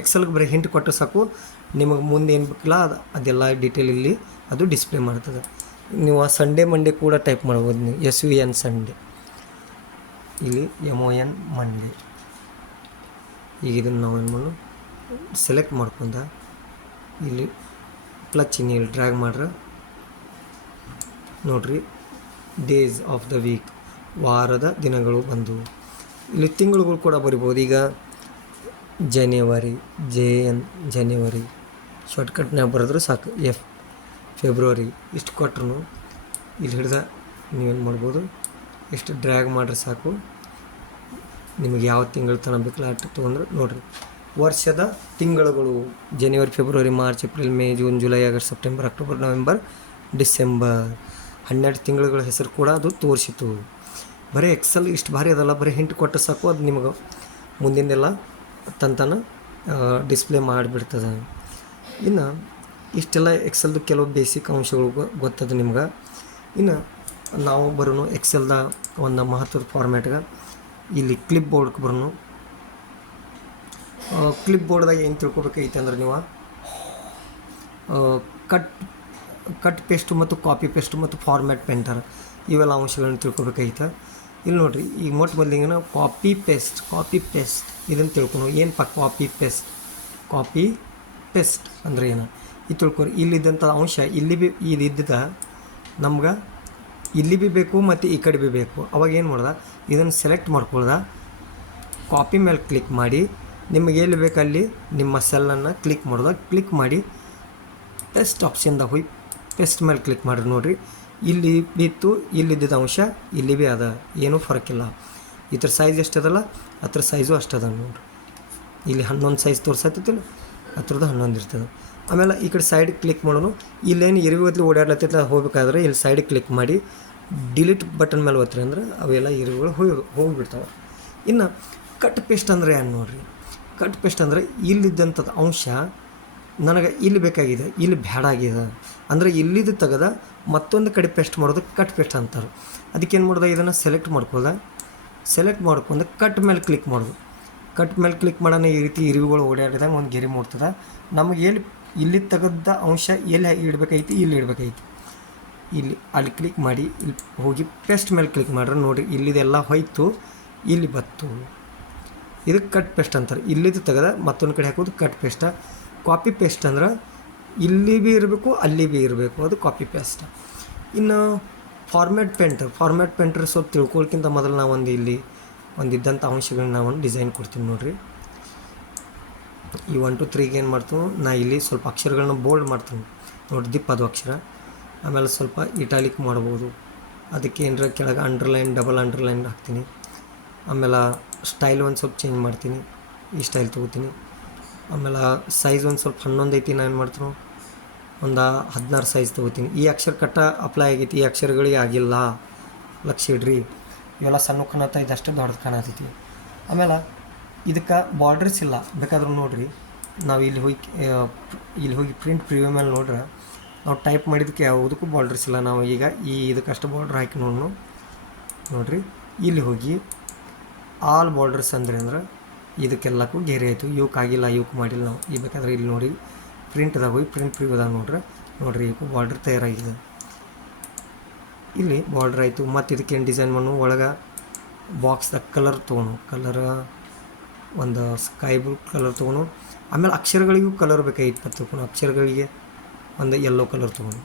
ಎಕ್ಸೆಲ್ಗೆ ಬರೀ ಹಿಂಟ್ ಕೊಟ್ಟರೆ ಸಾಕು, ನಿಮಗೆ ಮುಂದೆ ಏನು ಬೇಕಲ್ಲ ಅದೆಲ್ಲ ಡೀಟೇಲ್ ಇಲ್ಲಿ ಅದು ಡಿಸ್ಪ್ಲೇ ಮಾಡ್ತದೆ. ನೀವು ಆ ಸಂಡೇ ಮಂಡೇ ಕೂಡ ಟೈಪ್ ಮಾಡ್ಬೋದು. ನೀವು SUN ಸಂಡೇ, ಇಲ್ಲಿ MON ಮಂಡೇ. ಈಗ ಇದನ್ನು ನಾವು ಏನು ಮಾಡೋಣ, ಸೆಲೆಕ್ಟ್ ಮಾಡ್ಕೊಂಡ ಇಲ್ಲಿ ಕ್ಲಚ್ ಇಲ್ಲಿ ಡ್ರ್ಯಾಗ್ ಮಾಡ್ರೆ ನೋಡಿರಿ ಡೇಸ್ ಆಫ್ ದ ವೀಕ್ ವಾರದ ದಿನಗಳು ಬಂದು. ಇಲ್ಲಿ ತಿಂಗಳುಗಳು ಕೂಡ ಬರಿಬೋದು. ಈಗ ಜನವರಿ ಜನವರಿ ಶಾರ್ಟ್ಕಟ್ನಾಗ ಬರೆದ್ರೆ ಸಾಕು. ಫೆಬ್ರವರಿ ಇಷ್ಟು ಕೊಟ್ಟರು ಇಲ್ಲಿ ಹಿಡ್ದ ನೀವೇನು ಮಾಡ್ಬೋದು, ಇಷ್ಟು ಡ್ರ್ಯಾಗ್ ಮಾಡ್ರೆ ಸಾಕು. ನಿಮಗೆ ಯಾವ ತಿಂಗಳು ತನಕ ಬೇಕಲ್ಲ ಅಷ್ಟು ತೊಗೊಂಡ್ರೆ ನೋಡಿರಿ ವರ್ಷದ ತಿಂಗಳುಗಳು January February March April May June July August September October November December 12 ತಿಂಗಳುಗಳ ಹೆಸರು ಕೂಡ ಅದು ತೋರಿಸಿತು. ಬರೀ ಎಕ್ಸೆಲ್ ಇಷ್ಟು ಭಾರಿ ಅದಲ್ಲ, ಬರೀ ಹಿಂಟ್ ಕೊಟ್ಟರೆ ಸಾಕು ಅದು ನಿಮಗೆ ಮುಂದಿಂದೆಲ್ಲ ತಂತಾನ ಡಿಸ್ಪ್ಲೇ ಮಾಡಿಬಿಡ್ತದೆ. ಇನ್ನು ಇಷ್ಟೆಲ್ಲ ಎಕ್ಸೆಲ್ದು ಕೆಲವು ಬೇಸಿಕ್ ಅಂಶಗಳು ಗೊತ್ತದ ನಿಮ್ಗೆ. ಇನ್ನು ನಾವು ಬರೋನು ಎಕ್ಸೆಲ್ದ ಒಂದು ಮಹತ್ವದ ಫಾರ್ಮ್ಯಾಟ್ಗೆ ಇಲ್ಲಿ ಕ್ಲಿಪ್ ಬೋರ್ಡ್ಗೆ ಬರೋನು. ಕ್ಲಿಪ್ ಬೋರ್ಡ್ದಾಗ ಏನು ತಿಳ್ಕೊಬೇಕೈತೆ ಅಂದ್ರೆ ನೀವು ಕಟ್ ಪೇಸ್ಟು ಮತ್ತು ಕಾಪಿ ಪೇಸ್ಟು ಮತ್ತು ಫಾರ್ಮ್ಯಾಟ್ ಪೇಂಟರ್ ಇವೆಲ್ಲ ಅಂಶಗಳನ್ನ ತಿಳ್ಕೊಬೇಕೈತೆ. ಇಲ್ಲಿ ನೋಡಿರಿ, ಈಗ ಮೊಟ್ಟ ಮೊದಲಿಗೆ ನಾವು ಕಾಪಿ ಪೇಸ್ಟ್ ಇದನ್ನು ತಿಳ್ಕೊಳೋ. ಏನಪ್ಪ ಕಾಪಿ ಪೇಸ್ಟ್ ಅಂದರೆ ಏನು ಇದು ತಿಳ್ಕೊರಿ. ಇಲ್ಲಿದ್ದಂಥ ಅಂಶ ಇಲ್ಲಿ ಬಿ ಇದಿದ್ದ ನಮ್ಗೆ ಇಲ್ಲಿ ಬಿ ಬೇಕು ಮತ್ತು ಈ ಕಡೆ ಬಿ ಬೇಕು. ಅವಾಗ ಏನು ಮಾಡ್ದೆ, ಇದನ್ನು ಸೆಲೆಕ್ಟ್ ಮಾಡ್ಕೊಳ್ದ, ಕಾಪಿ ಮೇಲೆ ಕ್ಲಿಕ್ ಮಾಡಿ ನಿಮಗೆ ಎಲ್ಲಿ ಬೇಕಲ್ಲಿ ನಿಮ್ಮ ಸೆಲ್ಲನ್ನು ಕ್ಲಿಕ್ ಮಾಡೋದ. ಕ್ಲಿಕ್ ಮಾಡಿ ಪೇಸ್ಟ್ ಆಪ್ಷನ್ದಾಗ ಹೋಗಿ ಪೇಸ್ಟ್ ಮೇಲೆ ಕ್ಲಿಕ್ ಮಾಡಿರಿ. ನೋಡಿರಿ ಇಲ್ಲಿ ಬಿತ್ತು, ಇಲ್ಲಿದ್ದ ಅಂಶ ಇಲ್ಲಿ ಭೀ ಅದ, ಏನೂ ಫರಕ್ಕಿಲ್ಲ. ಇದ್ರ ಸೈಜ್ ಎಷ್ಟದಲ್ಲ ಅದ್ರ ಸೈಜು ಅಷ್ಟದ ನೋಡಿರಿ. ಇಲ್ಲಿ 11 ಸೈಜ್ ತೋರಿಸತ್ತಿಲ್ಲ, ಹತ್ರದ್ದು 11 ಇರ್ತದೆ. ಆಮೇಲೆ ಈ ಕಡೆ ಸೈಡಿಗೆ ಕ್ಲಿಕ್ ಮಾಡೋನು. ಇಲ್ಲೇನು ಇರುವುದ್ಲಿ ಓಡಾಡ್ಲತ್ತಿಲ್ಲ ಹೋಗ್ಬೇಕಾದ್ರೆ ಇಲ್ಲಿ ಸೈಡಿಗೆ ಕ್ಲಿಕ್ ಮಾಡಿ ಡಿಲೀಟ್ ಬಟನ್ ಮೇಲೆ ಒತ್ತಿರಿ ಅಂದ್ರೆ ಅವೆಲ್ಲ ಇರುವುಗಳು ಹೋಗಿಬಿಡ್ತಾವೆ. ಇನ್ನು ಕಟ್ ಪೇಸ್ಟ್ ಅಂದರೆ ಏನು ನೋಡಿರಿ. ಕಟ್ ಪೇಸ್ಟ್ ಅಂದರೆ ಇಲ್ಲಿದ್ದಂಥದ್ದು ಅಂಶ ನನಗೆ ಇಲ್ಲಿ ಬೇಕಾಗಿದೆ, ಇಲ್ಲಿ ಬ್ಯಾಡಾಗಿದೆ ಅಂದರೆ ಇಲ್ಲಿದ್ದು ತೆಗೆದ ಮತ್ತೊಂದು ಕಡೆ ಪೇಸ್ಟ್ ಮಾಡೋದು ಕಟ್ ಪೇಸ್ಟ್ ಅಂತಾರೆ. ಅದಕ್ಕೇನು ಮಾಡೋದು, ಇದನ್ನು ಸೆಲೆಕ್ಟ್ ಮಾಡ್ಕೊಂಡು ಕಟ್ ಮೇಲೆ ಕ್ಲಿಕ್ ಮಾಡೋದು. ಕಟ್ ಮೇಲೆ ಕ್ಲಿಕ್ ಮಾಡೋಣ, ಈ ರೀತಿ ಇರುವುಗಳು ಓಡಾಡಿದಾಗ ಒಂದು ಗೆರೆ ಮೂಡ್ತದೆ. ನಮಗೆ ಇಲ್ಲಿ ತೆಗೆದ ಅಂಶ ಎಲ್ಲಿ ಇಡಬೇಕೈತಿ, ಇಲ್ಲಿ ಇಡಬೇಕೈತಿ. ಅಲ್ಲಿ ಕ್ಲಿಕ್ ಮಾಡಿ ಇಲ್ಲಿ ಹೋಗಿ ಪೇಸ್ಟ್ ಮೇಲೆ ಕ್ಲಿಕ್ ಮಾಡ್ರೆ ನೋಡಿರಿ ಇಲ್ಲಿದೆಲ್ಲ ಹೋಯ್ತು, ಇಲ್ಲಿ ಬತ್ತು. ಇದಕ್ಕೆ ಕಟ್ ಪೇಸ್ಟ್ ಅಂತಾರೆ. ಇಲ್ಲಿದ್ದು ತೆಗೆದ ಮತ್ತೊಂದು ಕಡೆ ಹಾಕೋದು ಕಟ್ ಪೇಸ್ಟ. ಕಾಪಿ ಪೇಸ್ಟ್ ಅಂದ್ರೆ ಇಲ್ಲಿ ಭೀ ಇರಬೇಕು, ಅಲ್ಲಿ ಭೀ ಇರಬೇಕು, ಅದು ಕಾಪಿ ಪೇಸ್ಟ್. ಇನ್ನು ಫಾರ್ಮ್ಯಾಟ್ ಪೇಂಟರ್ ಸ್ವಲ್ಪ ತಿಳ್ಕೊಳ್ಳೋಕ್ಕಿಂತ ಮೊದಲು ನಾವು ಒಂದಿದ್ದಂಥ ಅಂಶಗಳನ್ನ ನಾವು ಡಿಸೈನ್ ಕೊಡ್ತೀನಿ ನೋಡಿರಿ. ಈ 1 2 3ಗೆ ಏನು ಮಾಡ್ತೀನಿ, ನಾ ಇಲ್ಲಿ ಸ್ವಲ್ಪ ಅಕ್ಷರಗಳನ್ನ ಬೋಲ್ಡ್ ಮಾಡ್ತೀನಿ ನೋಡಿ, ದಿಪ್ಪದು ಅಕ್ಷರ. ಆಮೇಲೆ ಸ್ವಲ್ಪ ಇಟಾಲಿಕ್ ಮಾಡ್ಬೋದು. ಅದಕ್ಕೆ ಏನರ ಕೆಳಗೆ ಅಂಡರ್ಲೈನ್, ಡಬಲ್ ಅಂಡರ್ಲೈನ್ ಹಾಕ್ತೀನಿ. ಆಮೇಲೆ ಸ್ಟೈಲ್ ಒಂದು ಸ್ವಲ್ಪ ಚೇಂಜ್ ಮಾಡ್ತೀನಿ, ಈ ಸ್ಟೈಲ್ ತೊಗೋತೀನಿ. ಆಮೇಲೆ ಸೈಜ್ ಒಂದು ಸ್ವಲ್ಪ 11 ಐತಿ, ನಾನು ಏನು ಮಾಡ್ತೀನಿ ಒಂದು 16 ಸೈಜ್ ತೊಗೋತೀನಿ. ಈ ಅಕ್ಷರ ಕಟ್ಟ ಅಪ್ಲೈ ಆಗೈತಿ, ಈ ಅಕ್ಷರಗಳಿಗೆ ಆಗಿಲ್ಲ, ಲಕ್ಷ ಇಡ್ರಿ. ಇವೆಲ್ಲ ಸಣ್ಣ ಕಾಣತ್ತೈತೆ, ಅಷ್ಟೇ ದೊಡ್ಡದು ಕಾಣತೈತಿ. ಆಮೇಲೆ ಇದಕ್ಕೆ ಬಾರ್ಡರ್ಸ್ ಇಲ್ಲ, ಬೇಕಾದ್ರೂ ನೋಡಿರಿ ನಾವು ಇಲ್ಲಿ ಹೋಗಿ ಪ್ರಿಂಟ್ ಪ್ರಿವ್ಯೂ ಮೇಲೆ ನೋಡ್ರೆ ನಾವು ಟೈಪ್ ಮಾಡಿದ್ದಕ್ಕೆ ಯಾವುದಕ್ಕೂ ಬಾರ್ಡರ್ಸ್ ಇಲ್ಲ. ನಾವು ಈಗ ಇದಕ್ಕಷ್ಟು ಬಾರ್ಡ್ರ್ ಹಾಕಿ ನೋಡಿರಿ ಇಲ್ಲಿ ಹೋಗಿ ಆಲ್ ಬಾರ್ಡರ್ಸ್ ಅಂದ್ರೆ ಇದಕ್ಕೆಲ್ಲಕ್ಕೂ ಗೆರೆ ಆಯಿತು. ಇವಕ್ಕೆ ಆಗಿಲ್ಲ, ಇವಕ್ಕೆ ಮಾಡಿಲ್ಲ ನಾವು. ಈ ಬೇಕಾದ್ರೆ ಇಲ್ಲಿ ನೋಡಿ ಪ್ರಿಂಟ್ದಾಗ ಹೋಗಿ ಪ್ರಿಂಟ್ ಪ್ರಿವ್ಯೂದಾಗ ನೋಡಿರಿ ಇವಕ್ಕೆ ಬಾರ್ಡ್ರ್ ತಯಾರಾಗಿದೆ. ಇಲ್ಲಿ ಬಾರ್ಡ್ರ್ ಆಯಿತು. ಮತ್ತು ಇದಕ್ಕೇನು ಡಿಸೈನ್ ಮಾಡೋ ಒಳಗೆ ಬಾಕ್ಸ್ದಾಗ ಕಲರ್ ಒಂದು ಸ್ಕೈ ಬ್ಲೂ ಕಲರ್ ತೊಗೊಂಡು, ಆಮೇಲೆ ಅಕ್ಷರಗಳಿಗೂ ಕಲರ್ ಬೇಕಾಗಿತ್ತು. ಅಕ್ಷರಗಳಿಗೆ ಒಂದು ಯೆಲ್ಲೋ ಕಲರ್ ತೊಗೊಂಡು.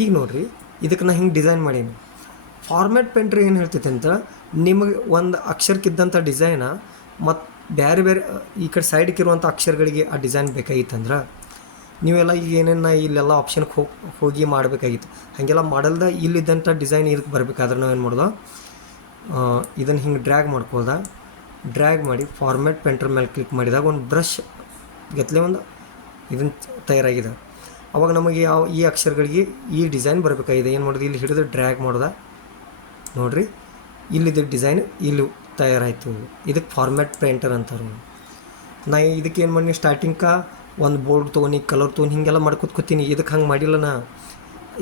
ಈಗ ನೋಡಿರಿ ಇದಕ್ಕೆ ನಾನು ಹಿಂಗೆ ಡಿಸೈನ್ ಮಾಡೀನಿ. ಫಾರ್ಮ್ಯಾಟ್ ಪೇಂಟರ್ ಏನು ಹೇಳ್ತೈತೆ ಅಂತ, ನಿಮಗೆ ಒಂದು ಅಕ್ಷರಕ್ಕಿದ್ದಂಥ ಡಿಸೈನ ಮತ್ತು ಬೇರೆ ಈ ಕಡೆ ಸೈಡ್ಗಿರುವಂಥ ಅಕ್ಷರಗಳಿಗೆ ಆ ಡಿಸೈನ್ ಬೇಕಾಗಿತ್ತಂದ್ರೆ ನೀವೆಲ್ಲ ಈಗ ಏನೇನು ಇಲ್ಲೆಲ್ಲ ಆಪ್ಷನ್ಗೆ ಹೋಗಿ ಮಾಡಬೇಕಾಗಿತ್ತು. ಹಾಗೆಲ್ಲ ಮಾಡಲ್ದ ಇಲ್ಲಿದ್ದಂಥ ಡಿಸೈನ್ ಇದಕ್ಕೆ ಬರಬೇಕಾದ್ರೆ ನಾವೇನು ಮಾಡೋದು, ಇದನ್ನು ಹಿಂಗೆ ಡ್ರ್ಯಾಗ್ ಮಾಡಿ ಫಾರ್ಮ್ಯಾಟ್ ಪೇಂಟರ್ ಮೇಲೆ ಕ್ಲಿಕ್ ಮಾಡಿದಾಗ ಒಂದು ಬ್ರಷ್ ಗತ್ತಲೆ ಒಂದು ಇದನ್ನು ತಯಾರಾಗಿದೆ. ಅವಾಗ ನಮಗೆ ಈ ಅಕ್ಷರಗಳಿಗೆ ಈ ಡಿಸೈನ್ ಬರಬೇಕಾಗಿದೆ. ಏನು ಮಾಡೋದು, ಇಲ್ಲಿ ಹಿಡಿದು ಡ್ರ್ಯಾಗ್ ಮಾಡೋದ ನೋಡಿರಿ, ಇಲ್ಲಿದ್ದ ಡಿಸೈನ್ ಇಲ್ಲಿ ತಯಾರಾಯಿತು. ಇದಕ್ಕೆ ಫಾರ್ಮ್ಯಾಟ್ ಪೇಂಟರ್ ಅಂತಾರೆ. ನಾ ಇದಕ್ಕೆ ಏನು ಮಾಡಿ ಸ್ಟಾರ್ಟಿಂಗ್ಕ ಒಂದು ಬೋರ್ಡ್ ತೊಗೊಂಡು ಕಲರ್ ತೊಗೊಂಡು ಹೀಗೆಲ್ಲ ಮಾಡ್ಕೊತ್ಕೊತೀನಿ. ಇದಕ್ಕೆ ಹಂಗೆ ಮಾಡಿಲ್ಲ.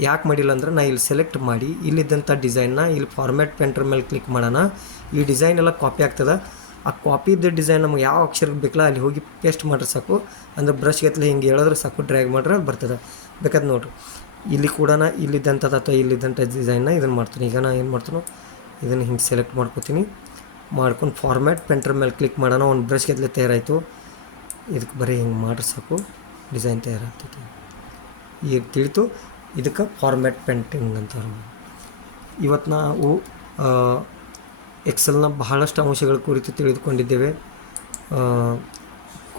ಯಾಕೆ ಮಾಡಿಲ್ಲ ಅಂದ್ರೆ ನಾ ಇಲ್ಲಿ ಸೆಲೆಕ್ಟ್ ಮಾಡಿ ಇಲ್ಲಿದ್ದಂಥ ಡಿಸೈನ್ನ ಇಲ್ಲಿ ಫಾರ್ಮ್ಯಾಟ್ ಪೇಂಟರ್ ಮೇಲೆ ಕ್ಲಿಕ್ ಮಾಡೋಣ. ಈ ಡಿಸೈನ್ ಎಲ್ಲ ಕಾಪಿ ಆಗ್ತದೆ. ಆ ಕಾಪಿ ಇದ್ದ ಡಿಸೈನ್ ನಮಗೆ ಯಾವ ಅಕ್ಷರಕ್ಕೆ ಬೇಕಲ್ಲ ಅಲ್ಲಿ ಹೋಗಿ ಪೇಸ್ಟ್ ಮಾಡ್ರೆ ಸಾಕು. ಅಂದರೆ ಬ್ರಷ್ ಗತ್ತಲೆ ಹಿಂಗೆ ಹೇಳಿದ್ರೆ ಸಾಕು, ಡ್ರ್ಯಾಗ್ ಮಾಡ್ರೆ ಬರ್ತದೆ. ಬೇಕಾದ್ರೆ ನೋಡಿರಿ ಇಲ್ಲಿ ಕೂಡ ಇಲ್ಲಿದ್ದಂಥದ್ದು ಅಥವಾ ಇಲ್ಲಿದ್ದಂಥ ಡಿಸೈನ್ನ ಇದನ್ನು ಮಾಡ್ತೀನಿ. ಈಗ ನಾನು ಏನು ಮಾಡ್ತೀನಿ, ಇದನ್ನು ಹಿಂಗೆ ಸೆಲೆಕ್ಟ್ ಮಾಡ್ಕೊಂಡು ಫಾರ್ಮ್ಯಾಟ್ ಪೇಂಟರ್ ಮೇಲೆ ಕ್ಲಿಕ್ ಮಾಡೋಣ. ಒಂದು ಬ್ರಷ್ ಗತ್ತಲೆ ತಯಾರಾಯಿತು. ಇದಕ್ಕೆ ಬರೀ ಹಿಂಗೆ ಮಾಡ್ರೆ ಸಾಕು, ಡಿಸೈನ್ ತಯಾರಾಗ್ತೈತಿ. ಈಗ ತಿಳಿತು, ಇದಕ್ಕೆ ಫಾರ್ಮ್ಯಾಟ್ ಪೇಂಟಿಂಗ್ ಅಂತಾರೆ. ಇವತ್ತು ನಾವು ಎಕ್ಸೆಲ್ನ ಬಹಳಷ್ಟು ಅಂಶಗಳ ಕುರಿತು ತಿಳಿದುಕೊಂಡಿದ್ದೇವೆ.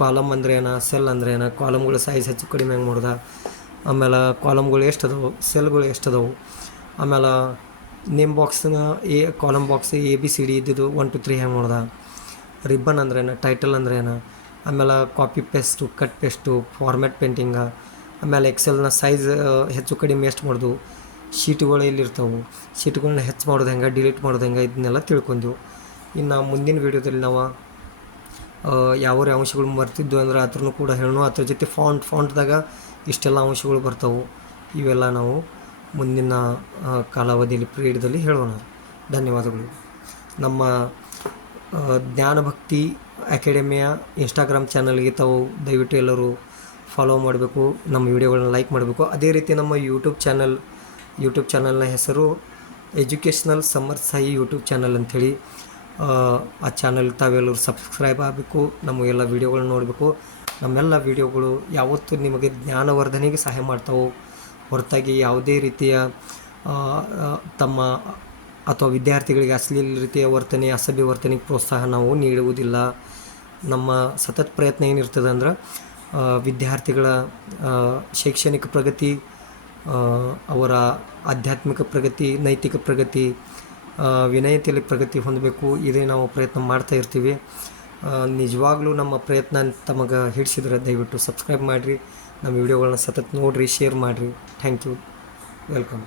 ಕಾಲಮ್ ಅಂದ್ರೇನ, ಸೆಲ್ ಅಂದ್ರೇನ, ಕಾಲಮ್ಗಳ ಸೈಜ್ ಹೆಚ್ಚು ಕಡಿಮೆ ಹೆಂಗೆ ಮಾಡೋದ, ಆಮೇಲೆ ಕಾಲಮ್ಗಳು ಎಷ್ಟು ಅದಾವೆ, ಸೆಲ್ಗಳು ಎಷ್ಟು ಅದಾವೆ, ಆಮೇಲೆ ನೇಮ್ ಬಾಕ್ಸ್ನ ಕಾಲಮ್ ಬಾಕ್ಸ್ ABCD ಇದ್ದಿದ್ದು 1 2 3 ಹೆಂಗೆ ಮಾಡೋದ, ರಿಬ್ಬನ್ ಅಂದ್ರೇನ, ಟೈಟಲ್ ಅಂದ್ರೇನ, ಆಮೇಲೆ copy paste, cut paste, format painting, ಆಮೇಲೆ ಎಕ್ಸೆಲ್ನ ಸೈಜ್ ಹೆಚ್ಚು ಕಡಿಮೆ ಎಷ್ಟು ಮಾಡೋದು, ಶೀಟ್ಗಳು ಎಲ್ಲಿರ್ತಾವೆ, ಶೀಟ್ಗಳನ್ನ ಹೆಚ್ಚು ಮಾಡೋದು ಹೆಂಗೆ, ಡಿಲೀಟ್ ಮಾಡೋದು ಹೆಂಗೆ, ಇದನ್ನೆಲ್ಲ ತಿಳ್ಕೊಂಡೆವು. ಇನ್ನು ಮುಂದಿನ ವೀಡಿಯೋದಲ್ಲಿ ನಾವು ಯಾವ ಅಂಶಗಳು ಮರ್ತಿದ್ವು ಅಂದ್ರೆ ಅದ್ರೂ ಕೂಡ ಹೇಳೋಣ. ಅದ್ರ ಜೊತೆ ಫಾಂಟ್ದಾಗ ಇಷ್ಟೆಲ್ಲ ಅಂಶಗಳು ಬರ್ತಾವೆ. ಇವೆಲ್ಲ ನಾವು ಮುಂದಿನ ಕಾಲಾವಧಿಯಲ್ಲಿ ಪೀರಿಯಡ್ದಲ್ಲಿ ಹೇಳೋಣ. ಧನ್ಯವಾದಗಳು. ನಮ್ಮ ಜ್ಞಾನಭಕ್ತಿ ಅಕಾಡೆಮಿಯ ಇನ್ಸ್ಟಾಗ್ರಾಮ್ ಚಾನಲ್ಗೆ ತಾವು ದಯವಿಟ್ಟು ಎಲ್ಲರೂ ಫಾಲೋ ಮಾಡಬೇಕು, ನಮ್ಮ ವಿಡಿಯೋಗಳನ್ನ ಲೈಕ್ ಮಾಡಬೇಕು. ಅದೇ ರೀತಿ ನಮ್ಮ ಯೂಟ್ಯೂಬ್ ಚಾನಲ್ನ ಹೆಸರು educational Samar Sai YouTube channel ಅಂಥೇಳಿ. ಆ ಚಾನಲ್ ತಾವೆಲ್ಲರೂ ಸಬ್ಸ್ಕ್ರೈಬ್ ಆಗಬೇಕು, ನಮ್ಮ ಎಲ್ಲ ವೀಡಿಯೋಗಳನ್ನ ನೋಡಬೇಕು. ನಮ್ಮೆಲ್ಲ ವೀಡಿಯೋಗಳು ಯಾವತ್ತೂ ನಿಮಗೆ ಜ್ಞಾನವರ್ಧನೆಗೆ ಸಹಾಯ ಮಾಡ್ತಾವೆ ಹೊರತಾಗಿ ಯಾವುದೇ ರೀತಿಯ ತಮ್ಮ ಅಥವಾ ವಿದ್ಯಾರ್ಥಿಗಳಿಗೆ ಅಶ್ಲೀಲ ರೀತಿಯ ವರ್ತನೆ, ಅಸಭ್ಯ ವರ್ತನೆಗೆ ಪ್ರೋತ್ಸಾಹ ನಾವು ನೀಡುವುದಿಲ್ಲ. ನಮ್ಮ ಸತತ ಪ್ರಯತ್ನ ಏನಿರ್ತದೆ ಅಂದ್ರೆ ವಿದ್ಯಾರ್ಥಿಗಳ ಶೈಕ್ಷಣಿಕ ಪ್ರಗತಿ, ಅವರ ಆಧ್ಯಾತ್ಮಿಕ ಪ್ರಗತಿ, ನೈತಿಕ ಪ್ರಗತಿ, ವಿನಯತೆಯಲ್ಲಿ ಪ್ರಗತಿ ಹೊಂದಬೇಕು. ಇದೇ ನಾವು ಪ್ರಯತ್ನ ಮಾಡ್ತಾ ಇರ್ತೀವಿ. ನಿಜವಾಗ್ಲೂ ನಮ್ಮ ಪ್ರಯತ್ನ ತಮಗೆ ಹಿಡಿಸಿದ್ರೆ ದಯವಿಟ್ಟು ಸಬ್ಸ್ಕ್ರೈಬ್ ಮಾಡಿರಿ, ನಮ್ಮ ವಿಡಿಯೋಗಳನ್ನ ಸತತ ನೋಡಿರಿ, ಶೇರ್ ಮಾಡಿರಿ. Thank you, welcome.